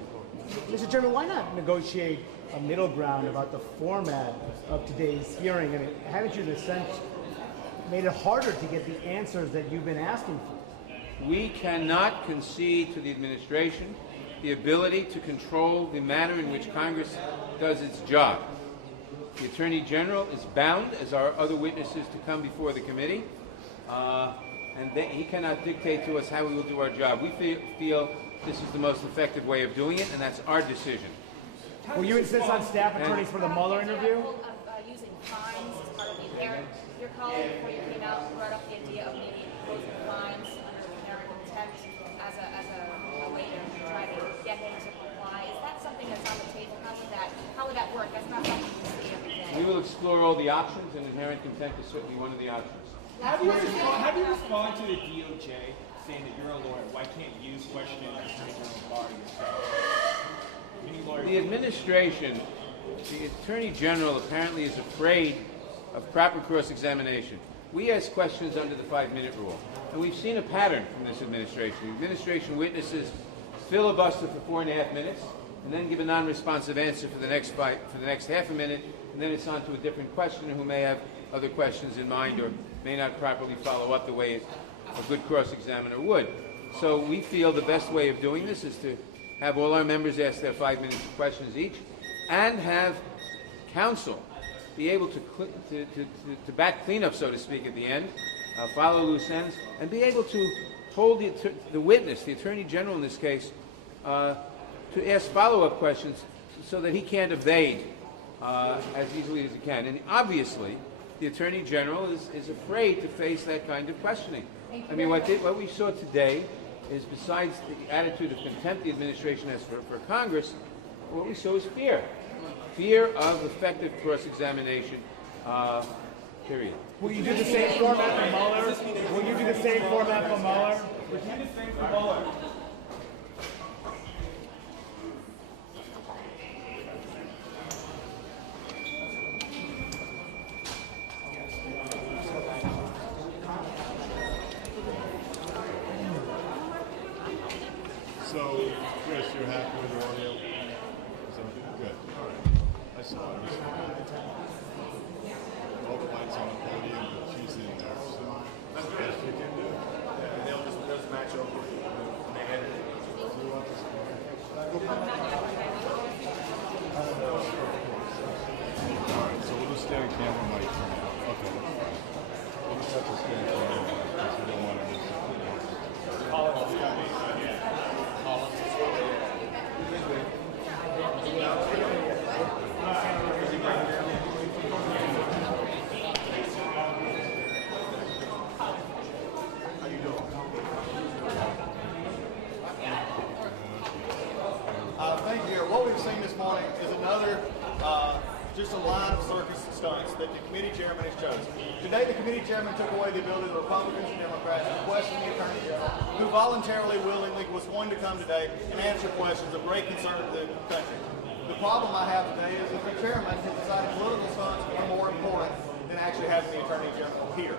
Mr. Chairman, why not negotiate a middle ground about the format of today's hearing? I mean, haven't you, in a sense, made it harder to get the answers that you've been asking for? We cannot concede to the administration the ability to control the manner in which Congress does its job. The Attorney General is bound, as are other witnesses, to come before the committee, and he cannot dictate to us how we will do our job. We feel this is the most effective way of doing it, and that's our decision. Will you insist on staff attorneys for the Mueller interview? Using fines as part of the inherent. Your colleague, before you came out, brought up the idea of maybe imposing fines under the inherent contempt as a way to try to get him to comply. Is that something that's on the table? How would that work? That's not something you see every day. We will explore all the options, and inherent contempt is certainly one of the options. How do you respond to the DOJ saying that you're a lawyer? Why can't you question Attorney General Barr yourself? The administration, the Attorney General apparently is afraid of proper cross-examination. We ask questions under the 5-minute rule, and we've seen a pattern from this administration. The administration witnesses filibuster for 4.5 minutes, and then give a non-responsive answer for the next half a minute, and then it's on to a different questioner who may have other questions in mind or may not properly follow up the way a good cross-examiner would. So we feel the best way of doing this is to have all our members ask their 5 minutes of questions each, and have counsel be able to back cleanup, so to speak, at the end, follow loose ends, and be able to hold the witness, the Attorney General in this case, to ask follow-up questions so that he can't evade as easily as he can. And obviously, the Attorney General is afraid to face that kind of questioning. I mean, what we saw today is, besides the attitude of contempt the administration has for Congress, what we saw is fear. Fear of effective cross-examination, period. Will you do the same format for Mueller? Will you do the same format for Mueller? Would you do the same for Mueller? So, Chris, you're happy with the audio? Good. All right. I saw it. All the lights on the podium, but she's in there, so that's the best you can do. Yeah, and they'll just match over when they edit it. So you want this All right, so we'll just stay on camera mic for now. Okay, that's fine. We'll just have to stay on camera mic because we don't want to miss it. Collins is coming. Collins is coming. Thank you. What we've seen this morning is another, just a line of circus stunts that the committee chairman has chosen. Today, the committee chairman took away the ability of the Republicans and Democrats to question the Attorney General, who voluntarily, willingly was going to come today and answer questions of great concern to the country. The problem I have today is that the chairman has decided political stunts are more important than actually having the Attorney General here.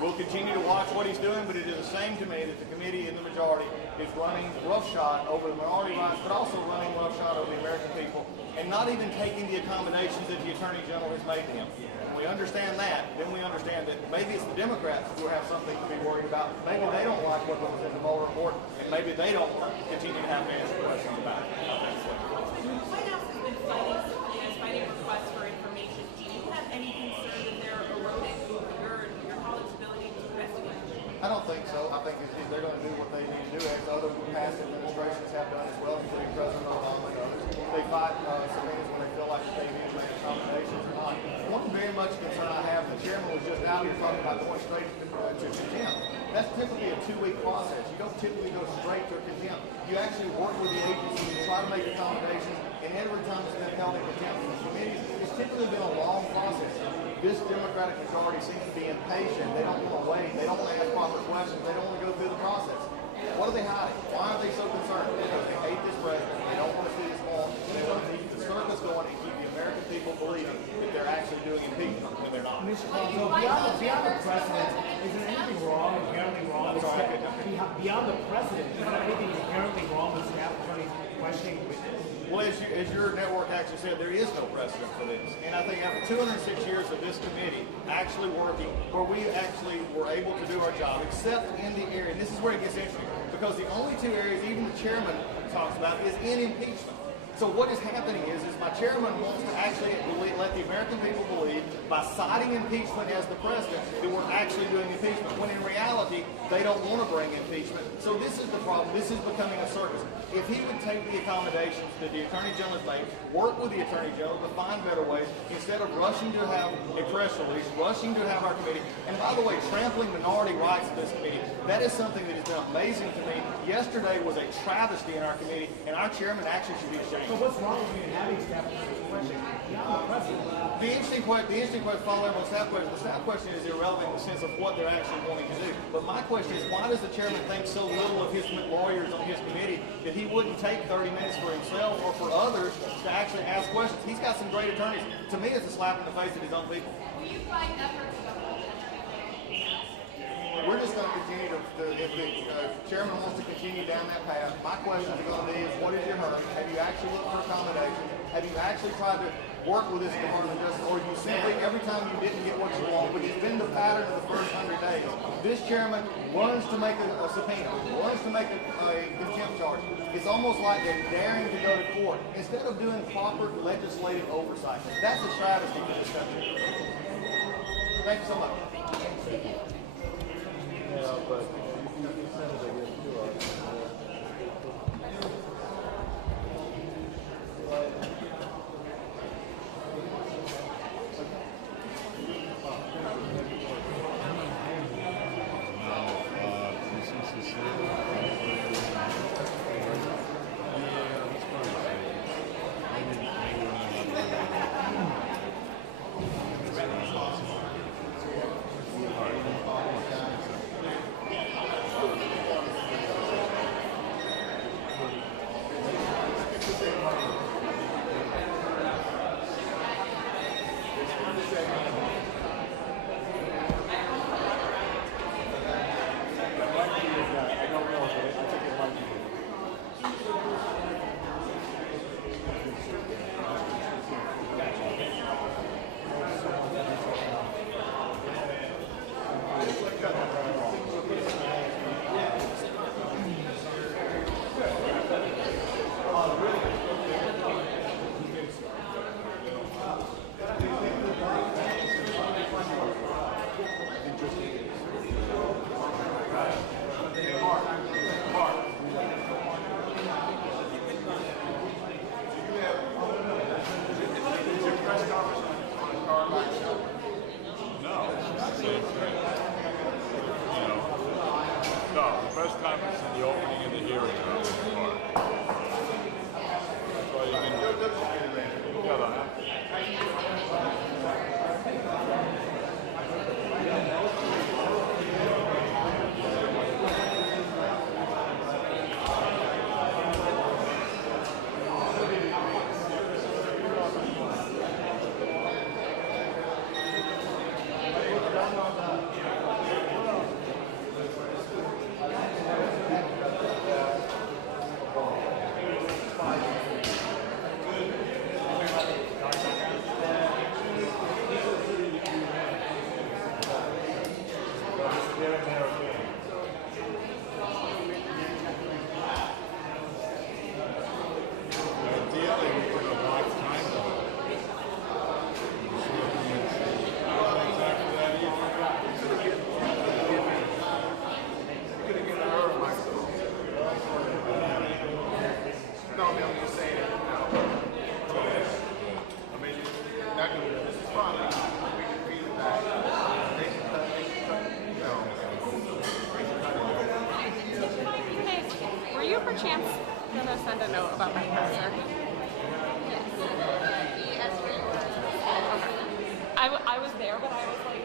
We'll continue to watch what he's doing, but it is the same to me that the committee and the majority is running roughshod over the minority rights, but also running roughshod over the American people, and not even taking the accommodations that the Attorney General has made to him. When we understand that, then we understand that maybe it's the Democrats who have something to be worried about. Maybe they don't like what was in the Mueller report, and maybe they don't continue to have to answer questions about it. The White House has been fighting requests for information. Do you have any concern that they're eroding your colleagues' ability to investigate? I don't think so. I think they're going to do what they need to do, as other past administrations have done as well, including President Obama and others. They fight subpoenas when they feel like they need to make accommodations or not. One very much concern I have, the chairman was just out here talking about going straight to contempt. That's typically a 2-week process. You don't typically go straight to contempt. You actually work with the agency and try to make accommodations, and every time it's been held in contempt in the committees, it's typically been a long process. This Democratic majority seems to be impatient. They don't want to wait. They don't want to ask proper questions. They don't want to go through the process. What are they hiding? Why are they so concerned? Because they hate this president. They don't want to see this on. They want to keep the circus going and keep the American people believing that they're actually doing impeachment when they're not. Mr. So beyond the precedent, is there anything wrong, inherently wrong with beyond the precedent, is there anything inherently wrong with staff attorneys questioning witnesses? Well, as your network actually said, there is no precedent for this. And I think after 206 years of this committee actually working, where we actually were able to do our job, except in the area, and this is where it gets interesting, because the only 2 areas even the chairman talks about is in impeachment. So what is happening is my chairman wants to actually let the American people believe by citing impeachment as the precedent that we're actually doing impeachment, when in reality, they don't want to bring impeachment. So this is the problem. This is becoming a circus. If he would take the accommodations that the Attorney General has made, work with the Attorney General to find better ways, instead of rushing to have a press release, rushing to have our committee, and by the way, trampling minority rights in this committee, that is something that has been amazing to me. Yesterday was a travesty in our committee, and our chairman actually should be ashamed. So what's wrong with you having staff questions beyond the precedent? The interesting question, following on the staff question is irrelevant in the sense of what they're actually wanting to do. But my question is, why does the chairman think so little of his lawyers on his committee that he wouldn't take 30 minutes for himself or for others to actually ask questions? He's got some great attorneys. To me, it's a slap in the face of his own people. Will you fight efforts to hold We're just going to continue to, if the chairman wants to continue down that path, my question is going to be, what is your hurt? Have you actually looked for accommodations? Have you actually tried to work with this Department of Justice, or you simply, every time you didn't get what you want, which has been the pattern of the first 100 days, this chairman runs to make a subpoena, runs to make a contempt charge. It's almost like they're daring to go to court instead of doing proper legislative oversight. That's a travesty for this country. Thank you so much. Yeah, but you sent it again to us. No, the best time is in the opening and the hearing on this part. That's why you gotta. Were you perchance gonna send a note about my professor? I was there, but I was like.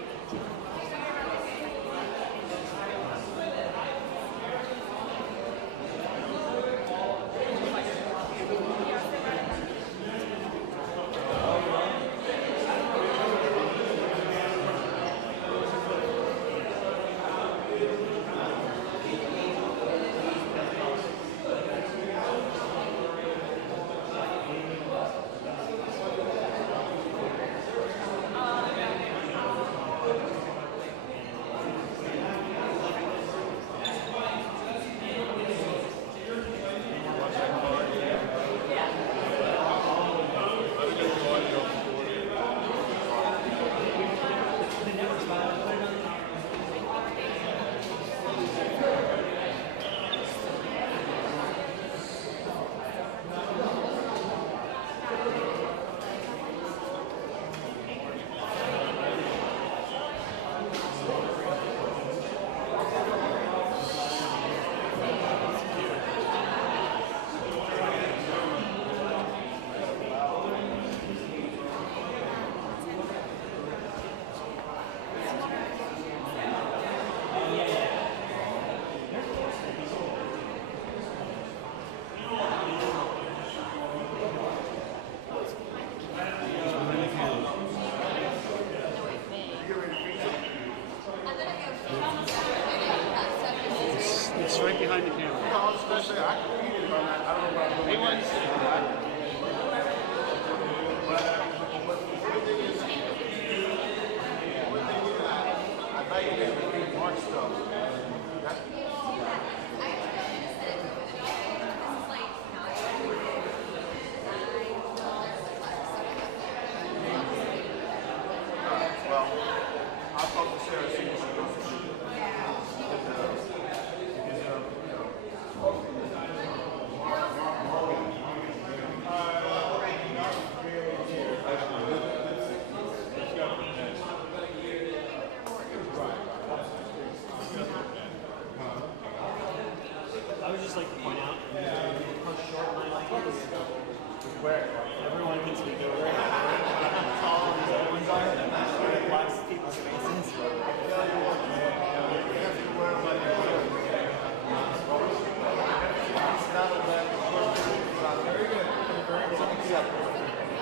It's right behind the camera. No, especially I competed on that. I don't know about the ones. I thought you did March stuff. Well, I talked to Sarah. See what she goes to. I would just like to point out how short my life is. Where everyone can speak over it. How tall these other ones are. It blocks people's faces.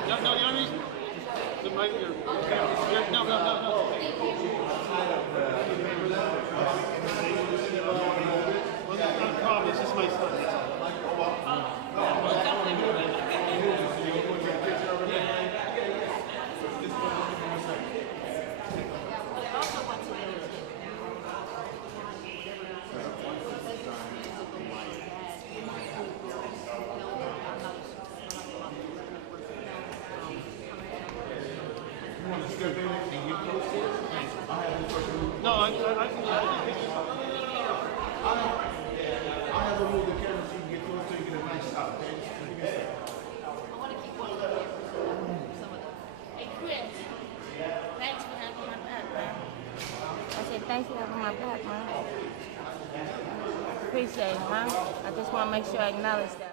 No, you don't need the mic here. No. Well, that's not a problem. It's just my son. No, I have to move the camera so you can get close so you get a nice shot, okay? Give me a second. I want to keep one of them. Some of them. Hey, Chris. Thanks for having my back, man. I said, thanks for having my back, man. appreciate it, huh? I just want to make sure I acknowledge that.